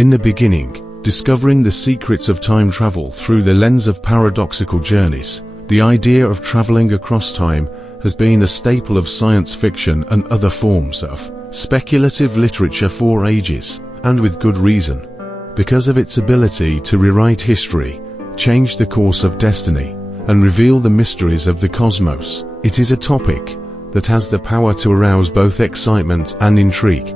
In the beginning, discovering the secrets of time travel through the lens of paradoxical journeys, the idea of traveling across time has been a staple of science fiction and other forms of speculative literature for ages, and with good reason. Because of its ability to rewrite history, change the course of destiny, and reveal the mysteries of the cosmos, it is a topic that has the power to arouse both excitement and intrigue.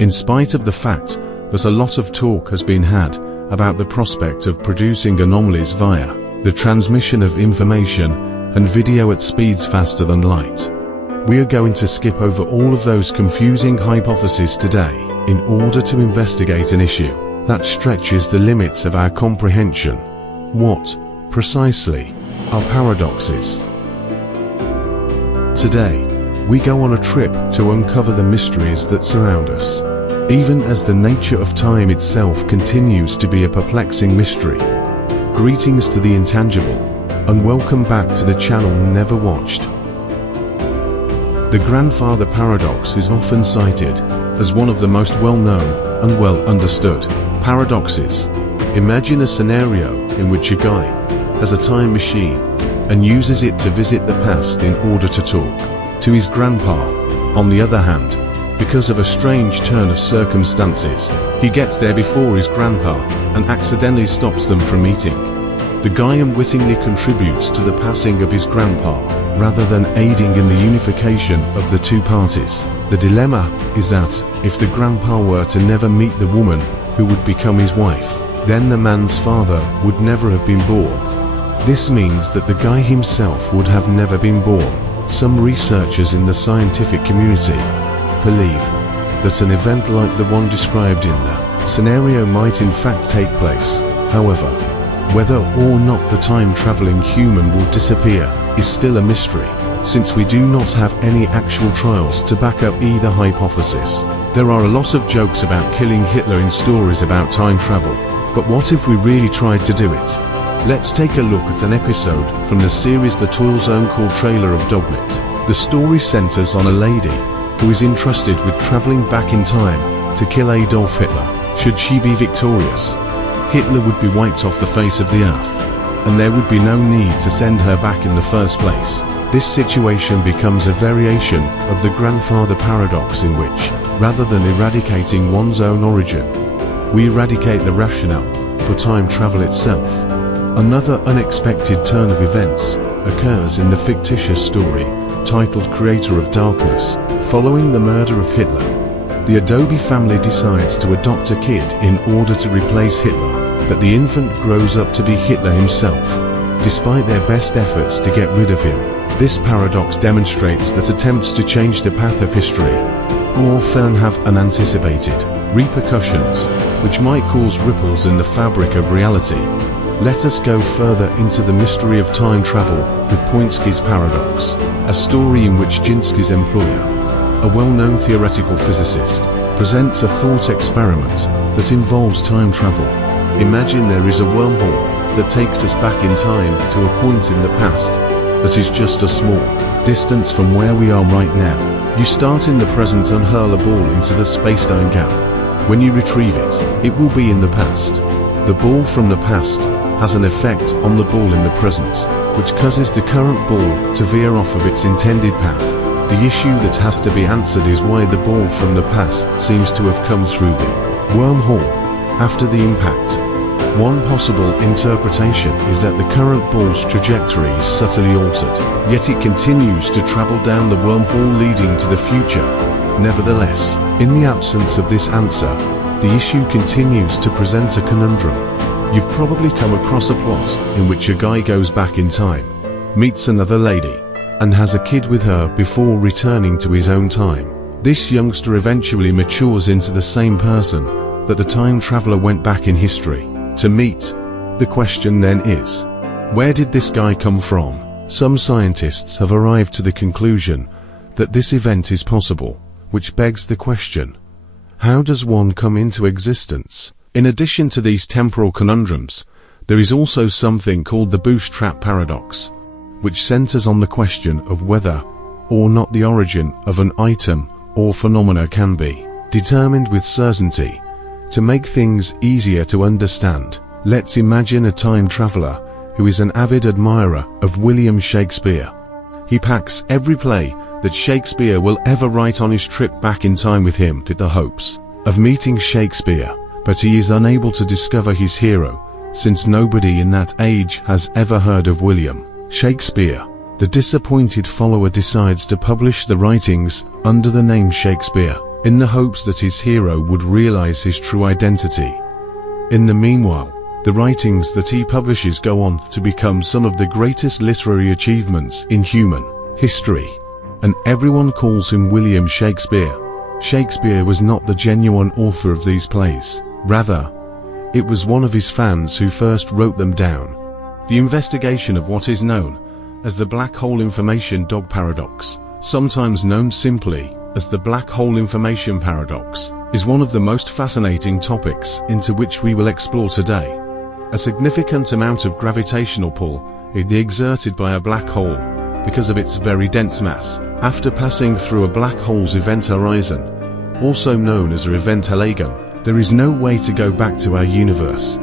In spite of the fact that a lot of talk has been had about the prospect of producing anomalies via the transmission of information and video at speeds faster than light, we are going to skip over all of those confusing hypotheses today in order to investigate an issue that stretches the limits of our comprehension. What, precisely, are paradoxes? Today, we go on a trip to uncover the mysteries that surround us, even as the nature of time itself continues to be a perplexing mystery. Greetings to the intangible, and welcome back to the channel never watched. The grandfather paradox is often cited as one of the most well-known and well-understood paradoxes. Imagine a scenario in which a guy has a time machine and uses it to visit the past in order to talk to his grandpa. On the other hand, because of a strange turn of circumstances, he gets there before his grandpa and accidentally stops them from meeting. The guy unwittingly contributes to the passing of his grandpa, rather than aiding in the unification of the two parties. The dilemma is that, if the grandpa were to never meet the woman who would become his wife, then the man's father would never have been born. This means that the guy himself would have never been born. Some researchers in the scientific community believe that an event like the one described in the scenario might in fact take place. However, whether or not the time-traveling human will disappear is still a mystery, since we do not have any actual trials to back up either hypothesis. There are a lot of jokes about killing Hitler in stories about time travel, but what if we really tried to do it? Let's take a look at an episode from the series The Toil Zone called Trailer of Dognet. The story centers on a lady who is entrusted with traveling back in time to kill Adolf Hitler. Should she be victorious, Hitler would be wiped off the face of the earth, and there would be no need to send her back in the first place. This situation becomes a variation of the grandfather paradox, in which, rather than eradicating one's own origin, we eradicate the rationale for time travel itself. Another unexpected turn of events occurs in the fictitious story titled Creator of Darkness. Following the murder of Hitler, the Adobe family decides to adopt a kid in order to replace Hitler, but the infant grows up to be Hitler himself, despite their best efforts to get rid of him. This paradox demonstrates that attempts to change the path of history often have unanticipated repercussions, which might cause ripples in the fabric of reality. Let us go further into the mystery of time travel with Poinski's paradox, a story in which Jinsky's employer, a well-known theoretical physicist, presents a thought experiment that involves time travel. Imagine there is a wormhole that takes us back in time to a point in the past that is just a small distance from where we are right now. You start in the present and hurl a ball into the space-time gap. When you retrieve it, it will be in the past. The ball from the past has an effect on the ball in the present, which causes the current ball to veer off of its intended path. The issue that has to be answered is why the ball from the past seems to have come through the wormhole after the impact. One possible interpretation is that the current ball's trajectory is subtly altered, yet it continues to travel down the wormhole leading to the future. Nevertheless, in the absence of this answer, the issue continues to present a conundrum. You've probably come across a plot in which a guy goes back in time, meets another lady, and has a kid with her before returning to his own time. This youngster eventually matures into the same person that the time traveler went back in history to meet. The question then is, where did this guy come from? Some scientists have arrived to the conclusion that this event is possible, which begs the question, how does one come into existence? In addition to these temporal conundrums, there is also something called the bootstrap paradox, which centers on the question of whether or not the origin of an item or phenomena can be determined with certainty. To make things easier to understand, let's imagine a time traveler who is an avid admirer of William Shakespeare. He packs every play that Shakespeare will ever write on his trip back in time with him with the hopes of meeting Shakespeare, but he is unable to discover his hero, since nobody in that age has ever heard of William Shakespeare. The disappointed follower decides to publish the writings under the name Shakespeare, in the hopes that his hero would realize his true identity. In the meanwhile, the writings that he publishes go on to become some of the greatest literary achievements in human history, and everyone calls him William Shakespeare. Shakespeare was not the genuine author of these plays. Rather, it was one of his fans who first wrote them down. The investigation of what is known as the black hole information dog paradox, sometimes known simply as the black hole information paradox, is one of the most fascinating topics into which we will explore today. A significant amount of gravitational pull is exerted by a black hole because of its very dense mass. After passing through a black hole's event horizon, also known as a event horizon, there is no way to go back to our universe.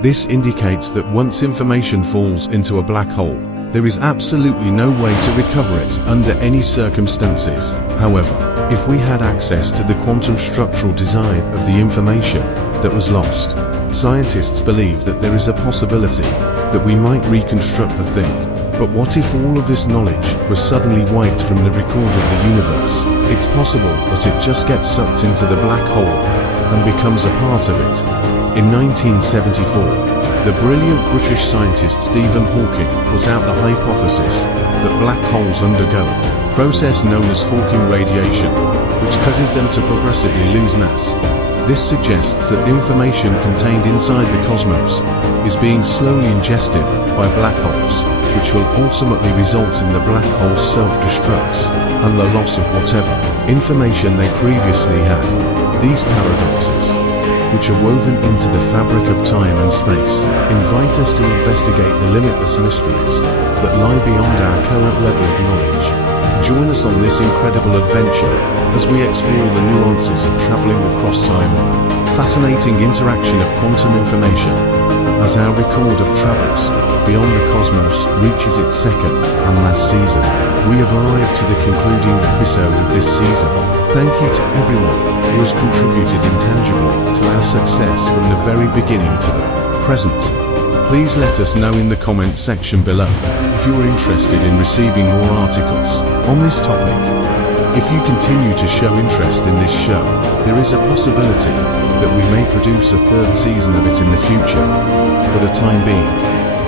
This indicates that once information falls into a black hole, there is absolutely no way to recover it under any circumstances. However, if we had access to the quantum structural design of the information that was lost, scientists believe that there is a possibility that we might reconstruct the thing. But what if all of this knowledge was suddenly wiped from the record of the universe? It's possible that it just gets sucked into the black hole and becomes a part of it. In 1974, the brilliant British scientist Stephen Hawking put out the hypothesis that black holes undergo a process known as Hawking radiation, which causes them to progressively lose mass. This suggests that information contained inside the cosmos is being slowly ingested by black holes, which will ultimately result in the black holes self-destructs and the loss of whatever information they previously had. These paradoxes, which are woven into the fabric of time and space, invite us to investigate the limitless mysteries that lie beyond our current level of knowledge. Join us on this incredible adventure as we explore the nuances of traveling across time and the fascinating interaction of quantum information. As our record of travels beyond the cosmos reaches its second and last season, we have arrived to the concluding episode of this season. Thank you to everyone who has contributed intangibly to our success from the very beginning to the present. Please let us know in the comments section below if you are interested in receiving more articles on this topic. If you continue to show interest in this show, there is a possibility that we may produce a third season of it in the future. For the time being,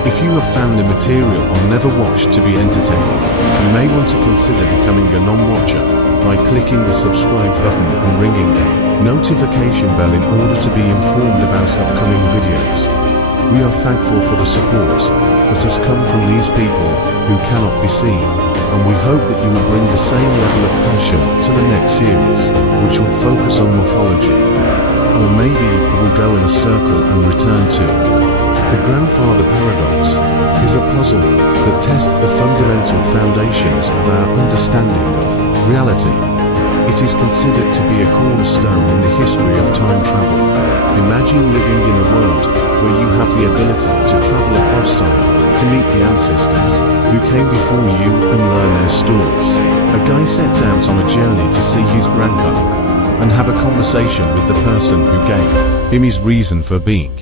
if you have found the material or never watched to be entertaining, you may want to consider becoming a non-watcher by clicking the subscribe button and ringing the notification bell in order to be informed about upcoming videos. We are thankful for the support that has come from these people who cannot be seen, and we hope that you will bring the same level of passion to the next series, which will focus on mythology. Or maybe it will go in a circle and return to the grandfather paradox is a puzzle that tests the fundamental foundations of our understanding of reality. It is considered to be a cornerstone in the history of time travel. Imagine living in a world where you have the ability to travel across time to meet the ancestors who came before you and learn their stories. A guy sets out on a journey to see his grandpa and have a conversation with the person who gave him his reason for being.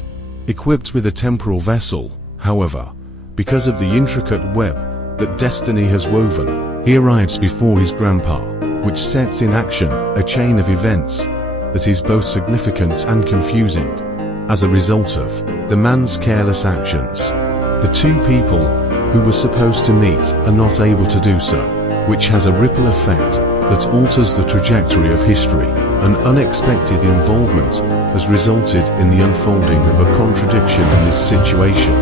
Equipped with a temporal vessel, however, because of the intricate web that destiny has woven, he arrives before his grandpa, which sets in action a chain of events that is both significant and confusing. As a result of the man's careless actions, the two people who were supposed to meet are not able to do so, which has a ripple effect that alters the trajectory of history. An unexpected involvement has resulted in the unfolding of a contradiction in this situation.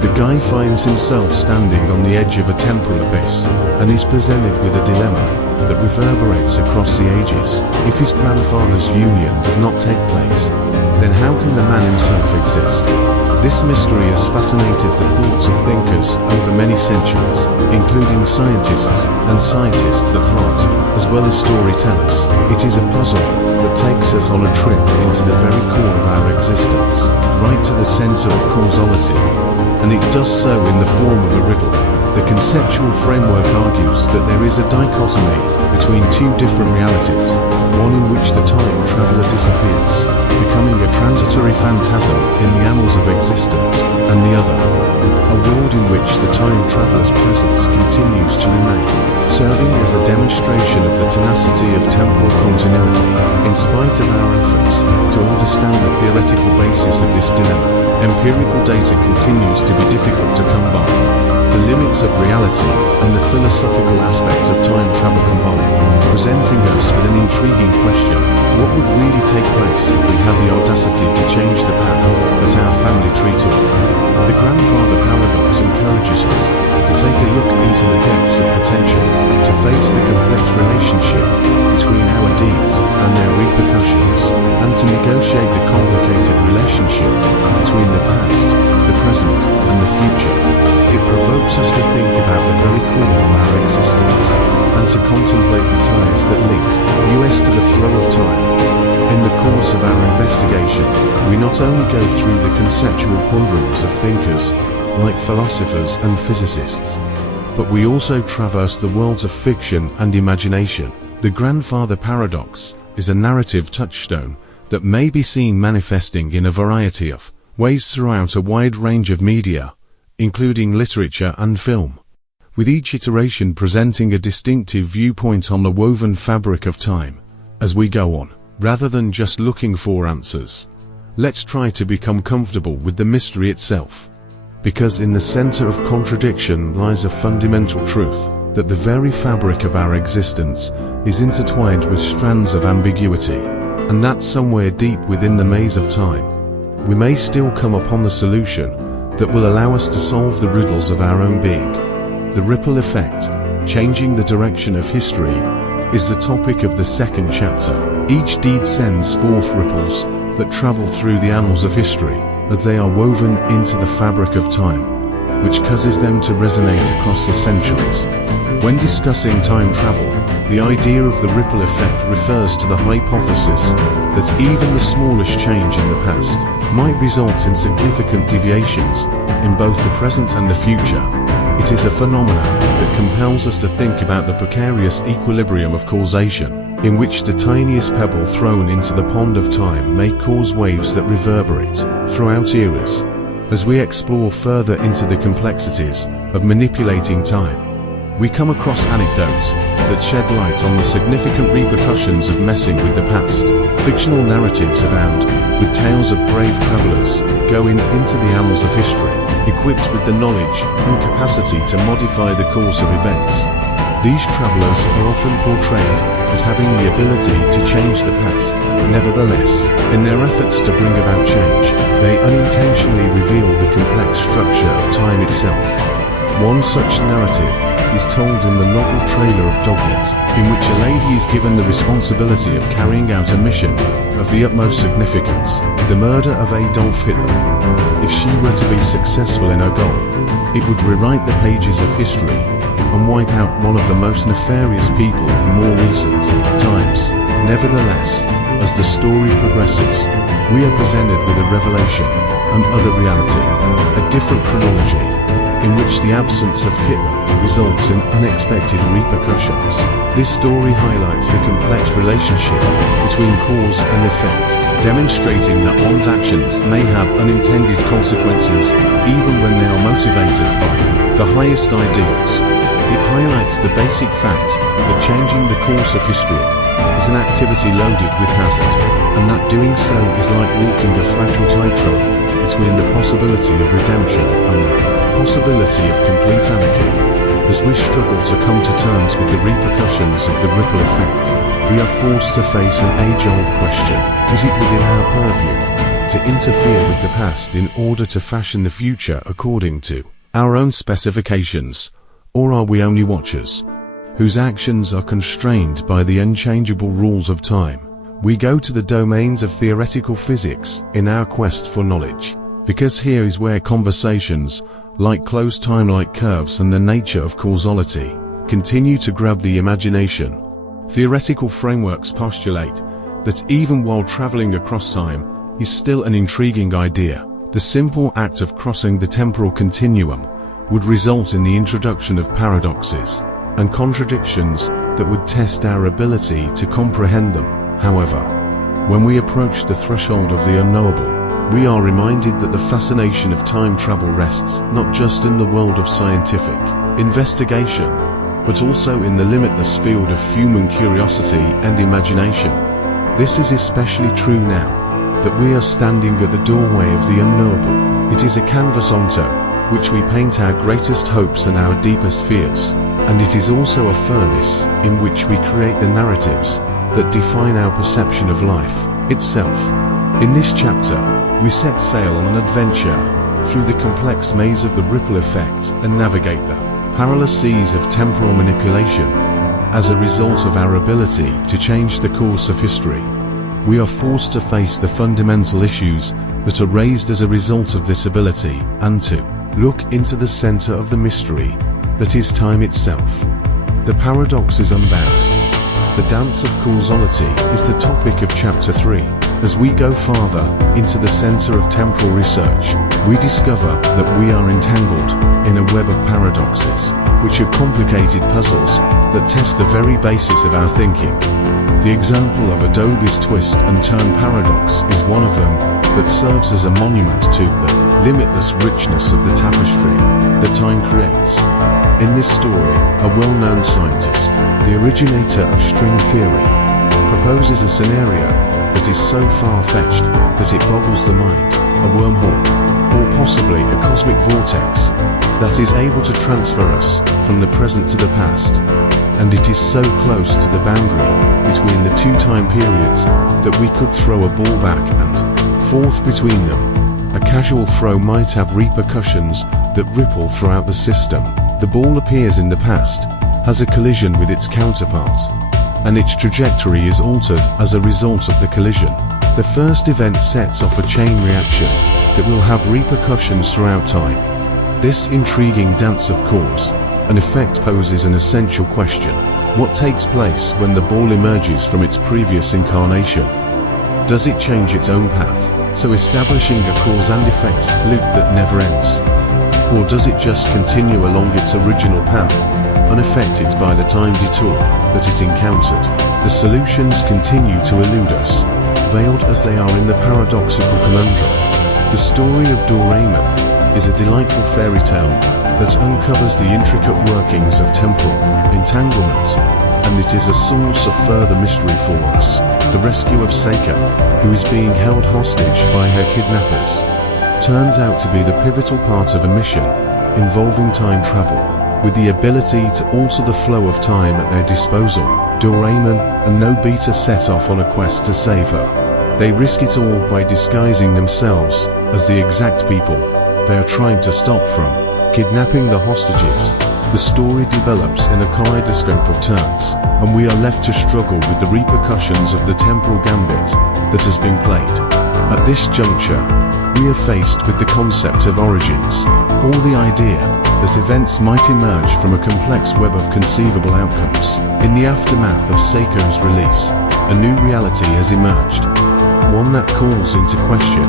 The guy finds himself standing on the edge of a temporal abyss and is presented with a dilemma. that reverberates across the ages. If his grandfather's union does not take place, then how can the man himself exist? This mystery has fascinated the thoughts of thinkers over many centuries, including scientists and scientists at heart, as well as storytellers. It is a puzzle that takes us on a trip into the very core of our existence, right to the center of causality, and it does so in the form of a riddle. The conceptual framework argues that there is a dichotomy between two different realities, one in which the time traveler disappears, becoming a transitory phantasm in the annals of existence, and the other, a world in which the time traveler's presence continues to remain, serving as a demonstration of the tenacity of temporal continuity. In spite of our efforts to understand the theoretical basis of this dilemma, empirical data continues to be difficult to come by. The limits of reality and the philosophical aspect of time travel combine, presenting us with an intriguing question: what would really take place if we had the audacity to change the path that our family tree took? The grandfather paradox encourages us to take a look into the depths of potential, to face the complex relationship between our deeds and their repercussions, and to negotiate the complicated relationship between the past, the present, and the future. It provokes us to think about the very core of our existence, and to contemplate the ties that link us to the flow of time. In the course of our investigation, we not only go through the conceptual ponderings of thinkers, like philosophers and physicists, but we also traverse the worlds of fiction and imagination. The grandfather paradox is a narrative touchstone that may be seen manifesting in a variety of ways throughout a wide range of media, including literature and film, with each iteration presenting a distinctive viewpoint on the woven fabric of time. As we go on, rather than just looking for answers, let's try to become comfortable with the mystery itself, because in the center of contradiction lies a fundamental truth, that the very fabric of our existence is intertwined with strands of ambiguity, and that somewhere deep within the maze of time, we may still come upon the solution that will allow us to solve the riddles of our own being. The ripple effect, changing the direction of history, is the topic of the second chapter. Each deed sends forth ripples that travel through the annals of history as they are woven into the fabric of time, which causes them to resonate across the centuries. When discussing time travel, the idea of the ripple effect refers to the hypothesis that even the smallest change in the past might result in significant deviations in both the present and the future. It is a phenomenon that compels us to think about the precarious equilibrium of causation, in which the tiniest pebble thrown into the pond of time may cause waves that reverberate throughout eras. As we explore further into the complexities of manipulating time, we come across anecdotes that shed light on the significant repercussions of messing with the past. Fictional narratives abound, with tales of brave travelers going into the annals of history, equipped with the knowledge and capacity to modify the course of events. These travelers are often portrayed as having the ability to change the past. Nevertheless, in their efforts to bring about change, they unintentionally reveal the complex structure of time itself. One such narrative is told in the novel trailer of Dognet, in which a lady is given the responsibility of carrying out a mission of the utmost significance, the murder of Adolf Hitler. If she were to be successful in her goal, it would rewrite the pages of history and wipe out one of the most nefarious people in more recent times. Nevertheless, as the story progresses, we are presented with a revelation, another reality, a different chronology, in which the absence of Hitler results in unexpected repercussions. This story highlights the complex relationship between cause and effect, demonstrating that one's actions may have unintended consequences even when they are motivated by the highest ideals. It highlights the basic fact that changing the course of history is an activity loaded with hazard, and that doing so is like walking a fragile tightrope between the possibility of redemption and the possibility of complete anarchy. As we struggle to come to terms with the repercussions of the ripple effect, we are forced to face an age-old question: is it within our purview to interfere with the past in order to fashion the future according to our own specifications, or are we only watchers? whose actions are constrained by the unchangeable rules of time. We go to the domains of theoretical physics in our quest for knowledge, because here is where conversations, like closed time-like curves and the nature of causality, continue to grab the imagination. Theoretical frameworks postulate that even while traveling across time is still an intriguing idea, the simple act of crossing the temporal continuum would result in the introduction of paradoxes and contradictions that would test our ability to comprehend them. However, when we approach the threshold of the unknowable, we are reminded that the fascination of time travel rests not just in the world of scientific investigation, but also in the limitless field of human curiosity and imagination. This is especially true now that we are standing at the doorway of the unknowable. It is a canvas onto which we paint our greatest hopes and our deepest fears, and it is also a furnace in which we create the narratives that define our perception of life itself. In this chapter, we set sail on an adventure through the complex maze of the ripple effect and navigate the perilous seas of temporal manipulation. As a result of our ability to change the course of history, we are forced to face the fundamental issues that are raised as a result of this ability and to look into the center of the mystery that is time itself. The paradox is unbound. The dance of causality is the topic of Chapter 3. As we go farther into the center of temporal research, we discover that we are entangled in a web of paradoxes, which are complicated puzzles that test the very basis of our thinking. The example of Adobe's twist and turn paradox is one of them that serves as a monument to the limitless richness of the tapestry that time creates. In this story, a well-known scientist, the originator of string theory, proposes a scenario that is so far-fetched that it boggles the mind, a wormhole, or possibly a cosmic vortex that is able to transfer us from the present to the past. And it is so close to the boundary between the two time periods that we could throw a ball back and forth between them. A casual throw might have repercussions that ripple throughout the system. The ball appears in the past, has a collision with its counterpart, and its trajectory is altered as a result of the collision. The first event sets off a chain reaction that will have repercussions throughout time. This intriguing dance of cause and effect poses an essential question. What takes place when the ball emerges from its previous incarnation? Does it change its own path, so establishing a cause and effect loop that never ends? Or does it just continue along its original path, unaffected by the time detour that it encountered? The solutions continue to elude us, veiled as they are in the paradoxical conundrum. The story of Doraemon is a delightful fairy tale that uncovers the intricate workings of temporal entanglement, and it is a source of further mystery for us. The rescue of Seika, who is being held hostage by her kidnappers, turns out to be the pivotal part of a mission involving time travel. With the ability to alter the flow of time at their disposal, Doraemon and Nobita set off on a quest to save her. They risk it all by disguising themselves as the exact people they are trying to stop from kidnapping the hostages. The story develops in a kaleidoscope of turns, and we are left to struggle with the repercussions of the temporal gambit that has been played. At this juncture, we are faced with the concept of origins, or the idea that events might emerge from a complex web of conceivable outcomes. In the aftermath of Seiko's release, a new reality has emerged, one that calls into question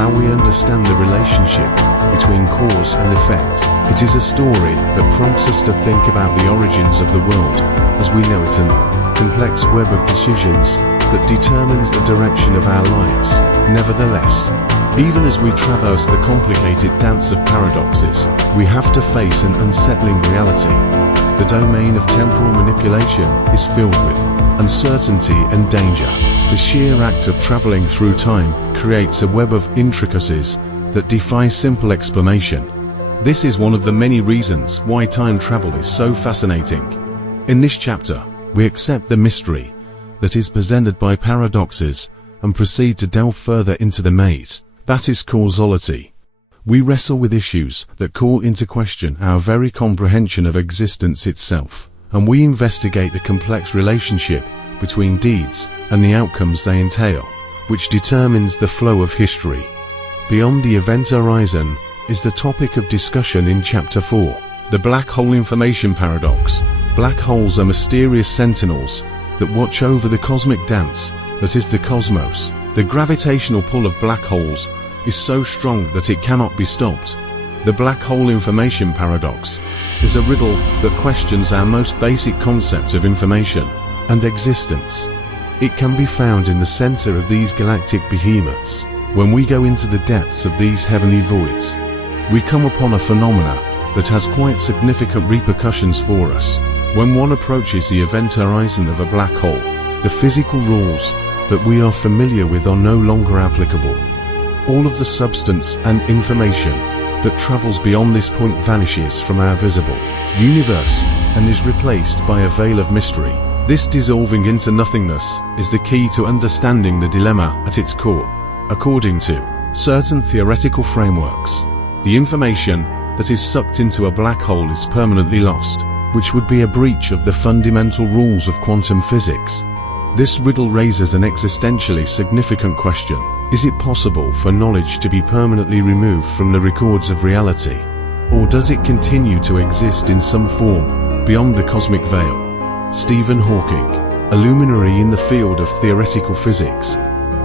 how we understand the relationship between cause and effect. It is a story that prompts us to think about the origins of the world as we know it, and the complex web of decisions that determines the direction of our lives. Nevertheless, even as we traverse the complicated dance of paradoxes, we have to face an unsettling reality. The domain of temporal manipulation is filled with uncertainty and danger. The sheer act of traveling through time creates a web of intricacies that defy simple explanation. This is one of the many reasons why time travel is so fascinating. In this chapter, we accept the mystery that is presented by paradoxes and proceed to delve further into the maze that is causality. We wrestle with issues that call into question our very comprehension of existence itself. and we investigate the complex relationship between deeds and the outcomes they entail, which determines the flow of history. Beyond the event horizon is the topic of discussion in Chapter 4, the black hole information paradox. Black holes are mysterious sentinels that watch over the cosmic dance that is the cosmos. The gravitational pull of black holes is so strong that it cannot be stopped. The black hole information paradox is a riddle that questions our most basic concept of information and existence. It can be found in the center of these galactic behemoths. When we go into the depths of these heavenly voids, we come upon a phenomena that has quite significant repercussions for us. When one approaches the event horizon of a black hole, the physical rules that we are familiar with are no longer applicable. All of the substance and information that travels beyond this point vanishes from our visible universe and is replaced by a veil of mystery. This dissolving into nothingness is the key to understanding the dilemma at its core. According to certain theoretical frameworks, the information that is sucked into a black hole is permanently lost, which would be a breach of the fundamental rules of quantum physics. This riddle raises an existentially significant question. Is it possible for knowledge to be permanently removed from the records of reality? Or does it continue to exist in some form beyond the cosmic veil? Stephen Hawking, a luminary in the field of theoretical physics,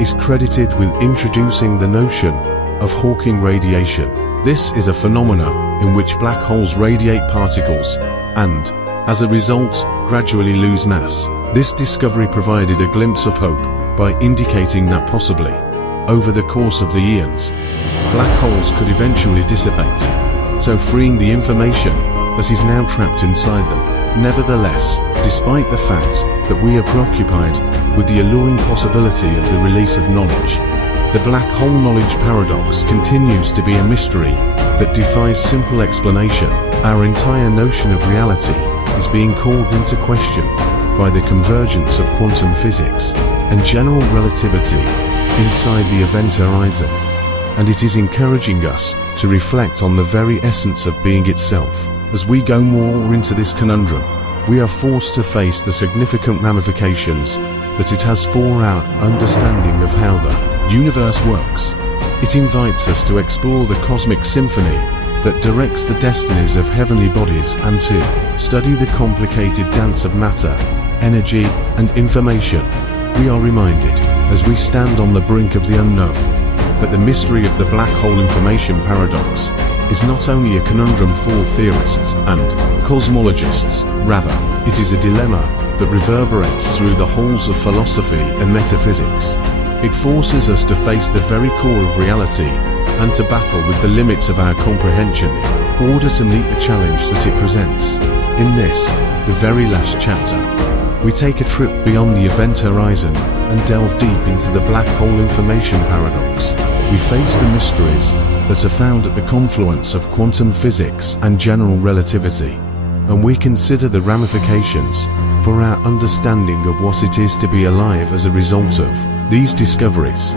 is credited with introducing the notion of Hawking radiation. This is a phenomena in which black holes radiate particles and, as a result, gradually lose mass. This discovery provided a glimpse of hope by indicating that possibly, over the course of the eons, black holes could eventually dissipate, so freeing the information that is now trapped inside them. Nevertheless, despite the fact that we are preoccupied with the alluring possibility of the release of knowledge, the black hole knowledge paradox continues to be a mystery that defies simple explanation. Our entire notion of reality is being called into question by the convergence of quantum physics and general relativity inside the event horizon, and it is encouraging us to reflect on the very essence of being itself. As we go more into this conundrum, we are forced to face the significant ramifications that it has for our understanding of how the universe works. It invites us to explore the cosmic symphony that directs the destinies of heavenly bodies and to study the complicated dance of matter, energy, and information. We are reminded, as we stand on the brink of the unknown, that the mystery of the black hole information paradox is not only a conundrum for theorists and cosmologists, rather, it is a dilemma that reverberates through the halls of philosophy and metaphysics. It forces us to face the very core of reality and to battle with the limits of our comprehension in order to meet the challenge that it presents. In this, the very last chapter, we take a trip beyond the event horizon and delve deep into the black hole information paradox. We face the mysteries that are found at the confluence of quantum physics and general relativity, and we consider the ramifications for our understanding of what it is to be alive as a result of these discoveries.